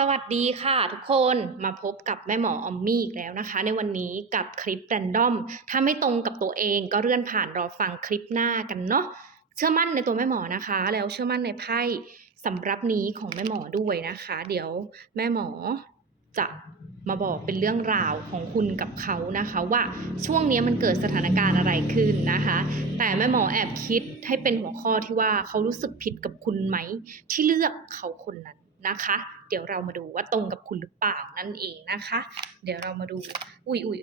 สวัสดีค่ะทุกคนมาพบกับแม่หมออมมี่อีกแล้วนะคะ ในวันนี้กับคลิปแรนดอม ถ้าไม่ตรงกับตัวเองก็เลื่อนผ่านรอฟังคลิปหน้ากันเนาะเชื่อมั่นในตัวแม่หมอนะคะ แล้วเชื่อมั่นในไพ่สำรับนี้ของแม่หมอด้วยนะคะ เดี๋ยวแม่หมอจะมาบอกเป็นเรื่องราวของคุณกับเขานะคะ ว่าช่วงนี้มันเกิดสถานการณ์อะไรขึ้นนะคะ แต่แม่หมอแอบคิดให้เป็นหัวข้อที่ว่าเขารู้สึกผิดกับคุณไหม ที่เลือกเขาคนนั้น นะคะ เดี๋ยวเรามาดูว่าตรงกับคุณหรือเปล่านั่นเองนะคะ เดี๋ยวเรามาดู อุ้ยอุ้ย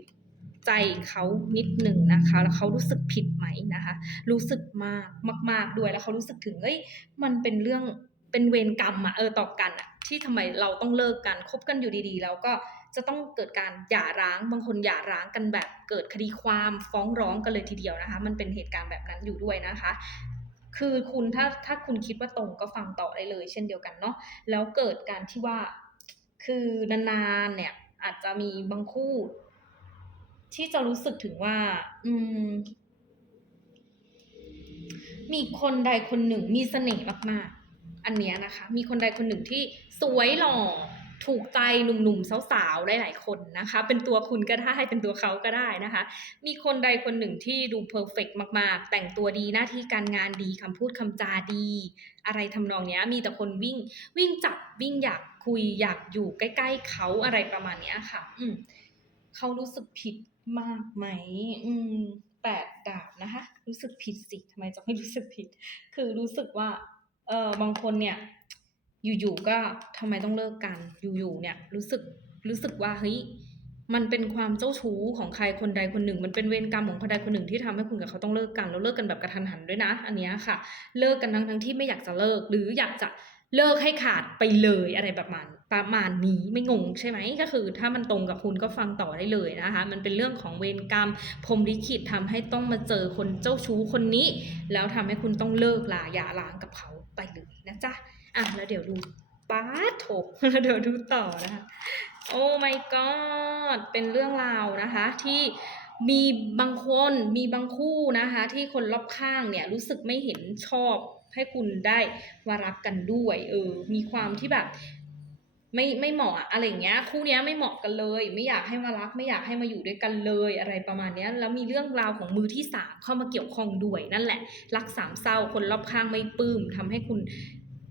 ใจเขานิดหนึ่งนะคะ แล้วเขารู้สึกผิดไหมนะคะ รู้สึกมากมาก ๆด้วยแล้วเขารู้สึกถึงเอ้ยมันเป็นเรื่องเป็นเวรกรรมอะเออต่อกันอะที่ทำไมเราต้องเลิกกันคบกันอยู่ดีๆ แล้วก็จะต้องเกิดการหย่าร้างบางคนหย่าร้างกันแบบเกิดคดีความฟ้องร้องกันเลยทีเดียวนะคะ มันเป็นเหตุการณ์แบบนั้นอยู่ด้วยนะคะ คือคุณถ้าถ้าคุณคิดว่าตรงก็ฟังต่อได้เลย เช่นเดียวกันเนาะแล้วเกิดการที่ว่าคือนานๆเนี่ย อาจจะมีบางคู่ ที่จะรู้สึกถึงว่า อืม มีคนใดคนหนึ่งมีเสน่ห์มากๆ อันเนี้ยนะคะ มีคนใดคนหนึ่งที่สวยหล่อ ถูกใจหนุ่มๆสาวๆหลายๆคนนะคะ เป็นตัวคุณก็ได้เป็นตัวเขาก็ได้นะคะ มีคนใดคนหนึ่งที่ดูเพอร์เฟกมากๆ แต่งตัวดีหน้าที่การงานดีคำพูดคำจาดี อะไรทำนองเนี้ยมีแต่คนวิ่งวิ่งจับวิ่งอยากคุยอยากอยู่ใกล้ ๆ เขาอะไรประมาณเนี้ยค่ะ อืมเขารู้สึกผิดมากไหม อืมแปดดาบนะคะ รู้สึกผิดสิทำไมจะไม่รู้สึกผิด คือรู้สึกว่าเออบางคนเนี่ย อยู่ๆก็ทำไมต้องเลิกกัน อยู่ๆเนี่ยรู้สึกรู้สึกว่าเฮ้ยมันเป็นความเจ้าชู้ของใครคนใดคนหนึ่ง มันเป็นเวรกรรมของคนใดคนหนึ่งที่ทำให้คุณกับเขาต้องเลิกกันแล้วเลิกกันแบบกระทันหันด้วยนะ อันนี้ค่ะ เลิกกันทั้งทั้งที่ไม่อยากจะเลิก หรืออยากจะเลิกให้ขาดไปเลยอะไรประมาณประมาณนี้ไม่งงใช่ไหมก็คือ ถ้ามันตรงกับคุณก็ฟังต่อได้เลยนะคะ มันเป็นเรื่องของเวรกรรมพรมลิขิตทำให้ต้องมาเจอคนเจ้าชู้คนนี้ แล้วทำให้คุณต้องเลิกลาหย่าร้างกับเขาไปเลยนะจ๊ะ อะแล้วเดี๋ยวดูป้าดโถแล้วเดี๋ยวดูต่อนะคะ โอ้ my god เป็นเรื่องราวนะคะ ที่มีบางคนมีบางคู่นะคะ ที่คนรอบข้างเนี่ยรู้สึกไม่เห็นชอบให้คุณได้มารักกันด้วยเออมีความที่แบบไม่ไม่เหมาะอะไรเงี้ย คู่เนี้ยไม่เหมาะกันเลย ไม่อยากให้มารักไม่อยากให้มาอยู่ด้วยกันเลยอะไรประมาณเนี้ยแล้วมีเรื่องราวของมือที่สามเข้ามาเกี่ยวข้องด้วยนั่นแหละ รักสามเศร้าคนรอบข้างไม่ปลื้มทำให้คุณ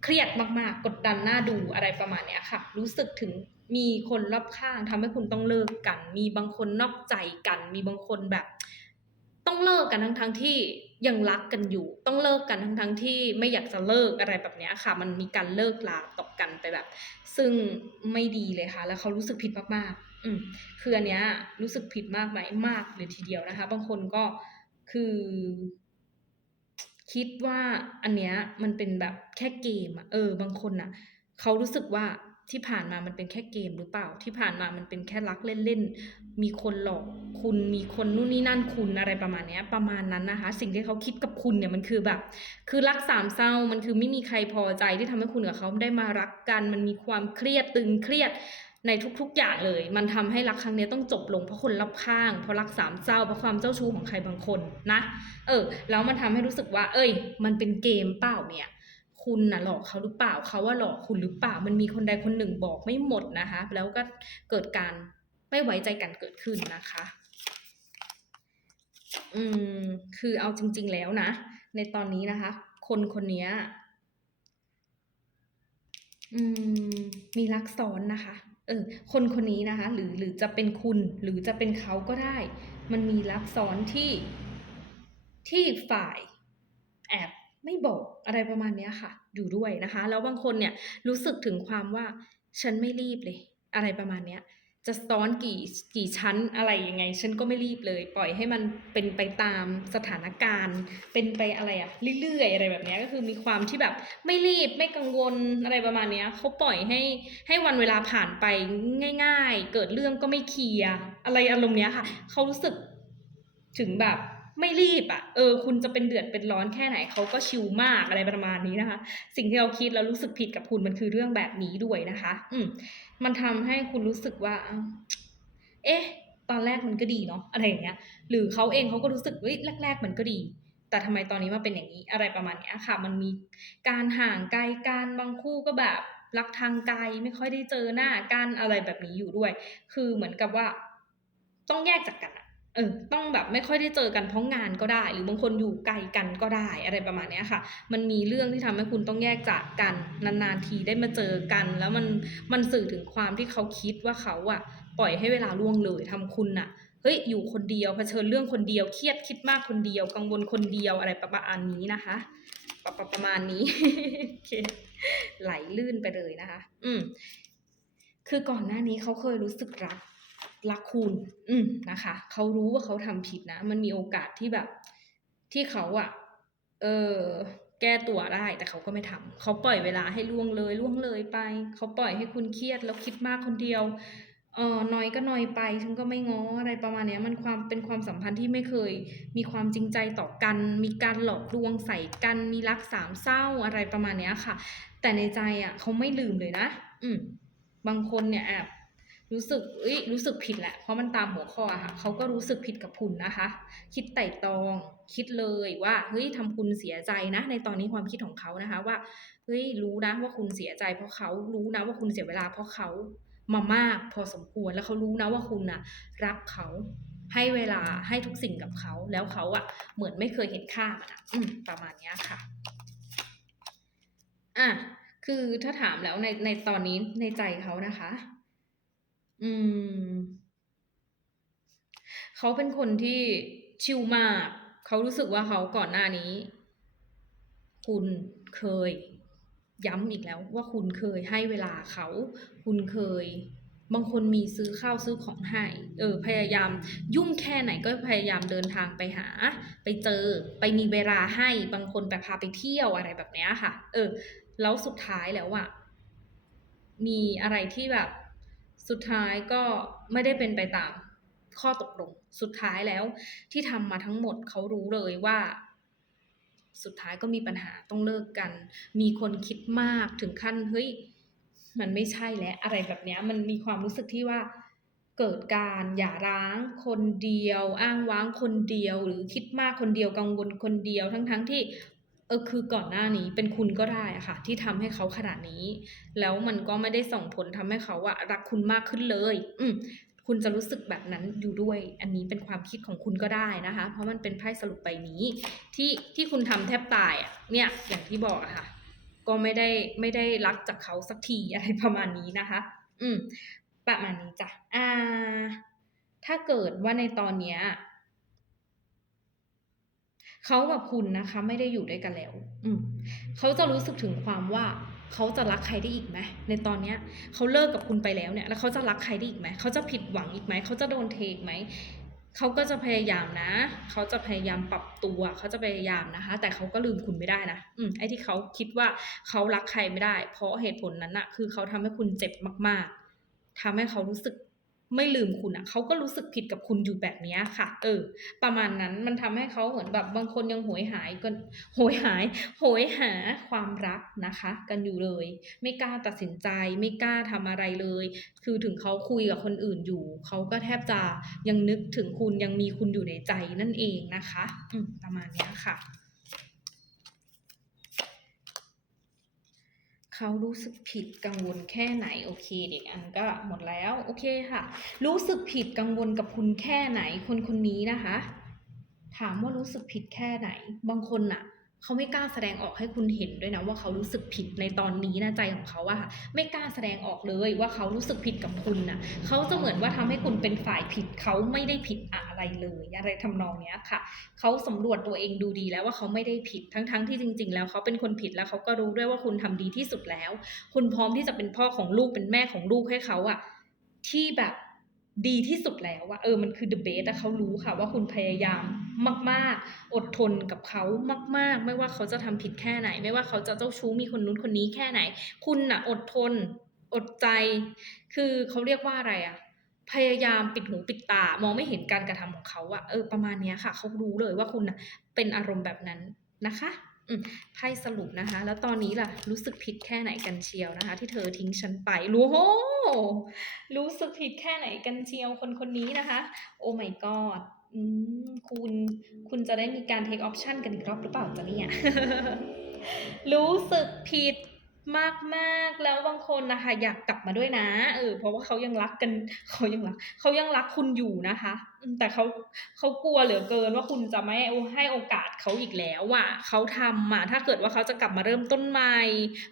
เครียดมากๆ กดดันหน้าดูอะไรประมาณเนี้ยค่ะ รู้สึกถึงมีคนรอบข้างทำให้คุณต้องเลิกกัน มีบางคนนอกใจกัน มีบางคนแบบ ต้องเลิกกันทั้งทั้งๆที่ยังรักกันอยู่ ต้องเลิกกันทั้งทั้งๆที่ไม่อยากจะเลิกอะไรแบบเนี้ยค่ะ มันมีการเลิกลาตกกันไปแบบ ซึ่งไม่ดีเลยค่ะ แล้วเขารู้สึกผิดมากๆ อืมคืออันเนี้ยรู้สึกผิดมากไหมมากเลยทีเดียวนะคะ บางคนก็คือ คิดว่าอันเนี้ยมันเป็นแบบแค่เกมอะเออ บางคนน่ะเขารู้สึกว่าที่ผ่านมามันเป็นแค่เกมหรือเปล่า ที่ผ่านมามันเป็นแค่รักเล่นๆ มีคนหลอกคุณมีคนนู่นนี่นั่นคุณอะไรประมาณเนี้ย ประมาณนั้นนะคะ สิ่งที่เขาคิดกับคุณเนี่ยมันคือแบบ คือรักสามเศร้ามันคือไม่มีใครพอใจที่ทำให้คุณกับเขาได้มารักกัน มันมีความเครียดตึงเครียด ในทุกๆ อย่างเลย มันทำให้รักครั้งนี้ต้องจบลงเพราะคนรอบข้าง เพราะรักสามเศร้าเพราะความเจ้าชู้ของใครบางคนนะ เออ แล้วมันทำให้รู้สึกว่า เอ้ย มันเป็นเกมเปล่าเนี่ย คุณน่ะหลอกเขาหรือเปล่าเขาว่าหลอกคุณหรือเปล่า มันมีคนใดคนหนึ่งบอกไม่หมดนะคะ แล้วก็เกิดการไม่ไว้ใจกันเกิดขึ้นนะคะ อืม คือเอาจริง ๆ แล้วนะ ในตอนนี้นะคะ คนคนนี้อืม มีรักซ้อนนะคะ เออคนคนนี้นะคะ หรือหรือจะเป็นคุณหรือจะเป็นเขาก็ได้ มันมีลักซ้อนที่ที่ฝ่ายแอบไม่บอกอะไรประมาณเนี้ยค่ะ อยู่ด้วยนะคะ แล้วบางคนเนี่ยรู้สึกถึงความว่าฉันไม่รีบเลย อะไรประมาณเนี้ย จะซ้อนกี่กี่ชั้นอะไรยังไง ฉันก็ไม่รีบเลย ปล่อยให้มันเป็นไปตามสถานการณ์ เป็นไปอะไรอะเรื่อยๆอะไรแบบนี้ก็คือมีความที่แบบไม่รีบไม่กังวลอะไรประมาณนี้เขาปล่อยให้ให้วันเวลาผ่านไปง่าย ๆ เกิดเรื่องก็ไม่เคลียร์อะไรอารมณ์เนี้ยค่ะเขารู้สึกถึงแบบ ไม่รีบอะเออ คุณจะเป็นเดือดเป็นร้อนแค่ไหนเขาก็ชิลมากอะไรประมาณนี้นะคะ สิ่งที่เราคิดแล้วรู้สึกผิดกับคุณมันคือเรื่องแบบนี้ด้วยนะคะ อืมมันทำให้คุณรู้สึกว่า เอ๊ะ ตอนแรกมันก็ดีเนาะอะไรอย่างเงี้ย หรือเขาเองเขาก็รู้สึกเฮ้ยแรก ๆ มันก็ดี แต่ทำไมตอนนี้มาเป็นอย่างนี้อะไรประมาณเนี้ยค่ะ มันมีการห่างไกลกันบางคู่ก็แบบรักทางไกลไม่ค่อยได้เจอหน้ากันอะไรแบบนี้อยู่ด้วย คือเหมือนกับว่า ต้องแยกจากกันอะ เออต้องแบบไม่ค่อยได้เจอกันเพราะงานก็ได้ หรือบางคนอยู่ไกลกันก็ได้อะไรประมาณนี้ค่ะ มันมีเรื่องที่ทำให้คุณต้องแยกจากกันนานๆทีได้มาเจอกัน แล้วมันมันสื่อถึงความที่เขาคิดว่าเขาอะปล่อยให้เวลาล่วงเลยทำคุณน่ะเฮ้ยอยู่คนเดียวเผชิญเรื่องคนเดียวเครียดคิดมากคนเดียว กังวลคนเดียวอะไรประมาณนี้นะคะประประประมาณนี้โอเคไหลลื่นไปเลยนะคะ อืมคือก่อนหน้านี้เขาเคยรู้สึกรัก รักคุณ อืมนะคะ เขารู้ว่าเขาทำผิดนะ มันมีโอกาสที่แบบ ที่เขาอะเออแก้ตัวได้แต่เขาก็ไม่ทำเขาปล่อยเวลาให้ล่วงเลยล่วงเลยไป เขาปล่อยให้คุณเครียดแล้วคิดมากคนเดียวเออน้อยก็น้อยไปฉันก็ไม่ง้ออะไรประมาณเนี้ย มันความเป็นความสัมพันธ์ที่ไม่เคย มีความจริงใจต่อกัน มีการหลอกลวงใส่กัน มีรักสามเศร้าอะไรประมาณเนี้ยค่ะ แต่ในใจอะเขาไม่ลืมเลยนะ อืมบางคนเนี่ยแอบ รู้สึกเอ้ยรู้สึกผิดแหละ เพราะมันตามหัวข้อค่ะเขาก็รู้สึกผิดกับคุณนะคะ คิดไต่ตอง คิดเลยว่าเฮ้ยทำคุณเสียใจนะ ในตอนนี้ความคิดของเขานะคะ ว่าเฮ้ยรู้นะว่าคุณเสียใจเพราะเขารู้นะว่าคุณเสียเวลาเพราะเขามามากพอสมควรแล้วเขารู้นะว่าคุณน่ะรักเขาให้เวลาให้ทุกสิ่งกับเขา แล้วเขาอะเหมือนไม่เคยเห็นค่ามันอะประมาณนี้ค่ะ อะคือถ้าถามแล้วในในตอนนี้ในใจเขานะคะ อืม เขาเป็นคนที่ชิลมาก เขารู้สึกว่าเขาก่อนหน้านี้ คุณเคย ย้ำอีกแล้วว่าคุณเคยให้เวลาเขา คุณเคย บางคนมีซื้อข้าวซื้อของให้ เออ พยายาม ยุ่งแค่ไหนก็พยายามเดินทางไปหา ไปเจอ ไปมีเวลาให้ บางคนไปพาไปเที่ยวอะไรแบบเนี้ยค่ะ เออ แล้วสุดท้ายแล้วอะมีอะไรที่แบบ สุดท้ายก็ไม่ได้เป็นไปตามข้อตกลง สุดท้ายแล้วที่ทำมาทั้งหมดเขารู้เลยว่า สุดท้ายก็มีปัญหาต้องเลิกกัน มีคนคิดมากถึงขั้นเฮ้ยมันไม่ใช่แล้วอะไรแบบนี้มันมีความรู้สึกที่ว่าเกิดการหย่าร้างคนเดียว อ้างว้างคนเดียว หรือคิดมากคนเดียวกังวลคนเดียวทั้งๆทที่ เออคือก่อนหน้านี้เป็นคุณก็ได้อะค่ะ ที่ทำให้เขาขนาดนี้ แล้วมันก็ไม่ได้ส่งผลทำให้เขาอะรักคุณมากขึ้นเลย อืมคุณจะรู้สึกแบบนั้นอยู่ด้วย อันนี้เป็นความคิดของคุณก็ได้นะคะ เพราะมันเป็นไพ่สรุปใบนี้ ที่ที่คุณทำแทบตายอะเนี่ยอย่างที่บอกอะค่ะ ก็ไม่ได้ไม่ได้รักจากเขาสักทีอะไรประมาณนี้นะคะ อืมประมาณนี้จ้ะอ่า ถ้าเกิดว่าในตอนเนี้ย เขากับคุณนะคะ ไม่ได้อยู่ด้วยกันแล้ว อืมเขาจะรู้สึกถึงความว่าเขาจะรักใครได้อีกไหมในตอนเนี้ยเขาเลิกกับคุณไปแล้วเนี่ย แล้วเขาจะรักใครได้อีกไหมเขาจะผิดหวังอีกไหมเขาจะโดนเทอีกไหมเขาก็จะพยายามนะ เขาจะพยายามปรับตัว เขาจะพยายามนะคะ แต่เขาก็ลืมคุณไม่ได้นะ อืม ไอ้ที่เขาคิดว่าเขารักใครไม่ได้ เพราะเหตุผลนั้นอะคือเขาทำให้คุณเจ็บมาก ๆทำให้เขารู้สึก ไม่ลืมคุณอะเขาก็รู้สึกผิดกับคุณอยู่แบบนี้ค่ะ เออ ประมาณนั้นมันทำให้เขาเหมือนแบบบางคนยังโหยหายกันโหยหาย โหยหาความรักนะคะ กันอยู่เลย ไม่กล้าตัดสินใจ ไม่กล้าทำอะไรเลย คือถึงเขาคุยกับคนอื่นอยู่ เขาก็แทบจะยังนึกถึงคุณยังมีคุณอยู่ในใจนั่นเองนะคะ อืประมาณนี้ค่ะ เขารู้สึกผิดกังวลแค่ไหนโอเค เด็กอันก็หมดแล้วโอเคค่ะ รู้สึกผิดกังวลกับคุณแค่ไหน คนคนนี้นะคะ ถามว่ารู้สึกผิดแค่ไหน บางคนน่ะ เขาไม่กล้าแสดงออกให้คุณเห็นด้วยนะว่าเขารู้สึกผิดในตอนนี้นะใจของเขาอะค่ะไม่กล้าแสดงออกเลยว่าเขารู้สึกผิดกับคุณน่ะเขาจะเหมือนว่าทำให้คุณเป็นฝ่ายผิดเขาไม่ได้ผิดอะไรเลยอะไรทำนองเนี้ยค่ะ เขาสำรวจตัวเองดูดีแล้วว่าเขาไม่ได้ผิดทั้งๆทที่จริง ๆ แล้วเขาเป็นคนผิดแล้วเขาก็รู้ด้วยว่าคุณทำดีที่สุดแล้ว คุณพร้อมที่จะเป็นพ่อของลูกเป็นแม่ของลูกให้เขาอะที่แบบ ดีที่สุดแล้วอะเออมันคือ the best อะเขารู้ค่ะว่าคุณพยายามมาก ๆ อดทนกับเขามาก ๆ ไม่ว่าเขาจะทำผิดแค่ไหน ไม่ว่าเขาจะเจ้าชู้มีคนนู้นคนนี้แค่ไหน คุณน่ะอดทน อดใจ คือเขาเรียกว่าอะไรอะพยายามปิดหูปิดตามองไม่เห็นการกระทำของเขาอะเออประมาณนี้ค่ะ เขารู้เลยว่าคุณน่ะเป็นอารมณ์แบบนั้นนะคะ ไพ่สรุปนะคะ แล้วตอนนี้ล่ะ รู้สึกผิดแค่ไหนกันเชียวนะคะ ที่เธอทิ้งฉันไป รู้โห รู้สึกผิดแค่ไหนกันเชียวคนคนนี้นะคะ โอ้ my god อืมคุณคุณจะได้มีการ take option กันอีกรอบหรือเปล่าจ๊ะเนี่ย รู้สึกผิด มากๆแล้วบางคนนะคะ อยากกลับมาด้วยนะเออเพราะว่าเขายังรักกันเขายังรักเขายังรักคุณอยู่นะคะ แต่เขาเขากลัวเหลือเกินว่าคุณจะไม่ให้โอกาสเขาอีกแล้วอะเขาทำอะถ้าเกิดว่าเขาจะกลับมาเริ่มต้นใหม่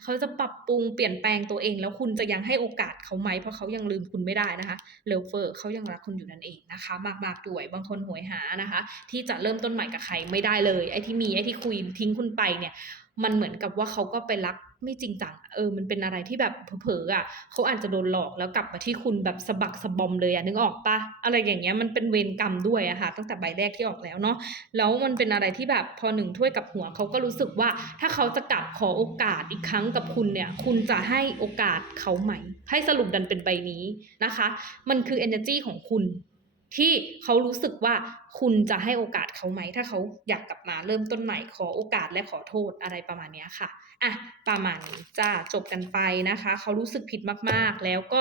เขาจะปรับปรุงเปลี่ยนแปลงตัวเอง แล้วคุณจะยังให้โอกาสเขาไหม?เพราะเขายังลืมคุณไม่ได้นะคะ Lover เขายังรักคุณอยู่นั่นเองนะคะ มากๆด้วยบางคนโหยหานะคะ ที่จะเริ่มต้นใหม่กับใครไม่ได้เลย ไอ้ที่มีไอ้ที่คุยทิ้งคุณไปเนี่ย มันเหมือนกับว่าเขาก็ไปรักไม่จริงจังเออ มันเป็นอะไรที่แบบเผลอๆอะเขาอาจจะโดนหลอกแล้วกลับมาที่คุณแบบสะบักสะบอมเลยอะนึกออกปล่า?อะไรอย่างเงี้ยมันเป็นเวรกรรมด้วยอะค่ะ ตั้งแต่ใบแรกที่ออกแล้วเนาะแล้วมันเป็นอะไรที่แบบพอ1ถ้วยกับหัวเขาก็รู้สึกว่า ถ้าเขาจะกลับขอโอกาสอีกครั้งกับคุณเนี่ย คุณจะให้โอกาสเขาไหม?ให้สรุปดันเป็นใบนี้นะคะ มันคือเอเนอร์จีของคุณ ที่เขารู้สึกว่าคุณจะให้โอกาสเขาไหม?ถ้าเขาอยากกลับมาเริ่มต้นใหม่ขอโอกาสและขอโทษอะไรประมาณนี้ค่ะอะประมาณนี้จ้ะจบกันไปนะคะ เขารู้สึกผิดมากๆ แล้วก็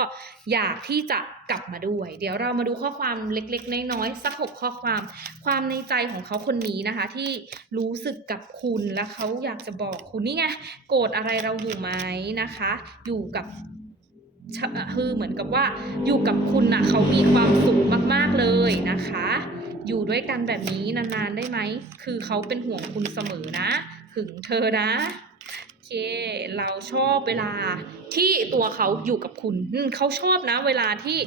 อยากที่จะกลับมาด้วย เดี๋ยวเรามาดูข้อความเล็กๆ น้อยๆสัก6ข้อความ ความในใจของเขาคนนี้นะคะ ที่รู้สึกกับคุณและเขาอยากจะบอกคุณนี่ไงโกรธอะไรเราอยู่ไหมนะคะ อยู่กับ คือเหมือนกับว่าอยู่กับคุณน่ะเขามีความสุขมากๆเลยนะคะ อยู่ด้วยกันแบบนี้นานๆได้ไหม?คือเขาเป็นห่วงคุณเสมอนะหึงเธอนะโอเค เราชอบเวลาที่ตัวเขาอยู่กับคุณเขาชอบนะ เวลาที่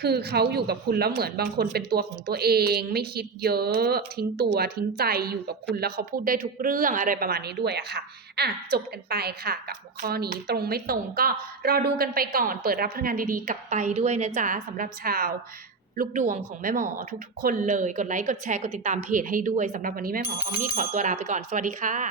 คือเขาอยู่กับคุณแล้วเหมือนบางคนเป็นตัวของตัวเอง ไม่คิดเยอะทิ้งตัวทิ้งใจอยู่กับคุณแล้วเขาพูดได้ทุกเรื่องอะไรประมาณนี้ด้วยอะค่ะอะจบกันไปค่ะกับหัวข้อนี้ตรงไม่ตรงก็รอดูกันไปก่อนเปิดรับพลังงานดีๆ กลับไปด้วยนะจ๊ะสำหรับชาวลูกดวงของแม่หมอทุกๆ คนเลย กดไลก์กดแชร์ กดติดตามเพจให้ด้วยสำหรับวันนี้แม่หมอออมมี่ขอตัวลาไปก่อน สวัสดีค่ะ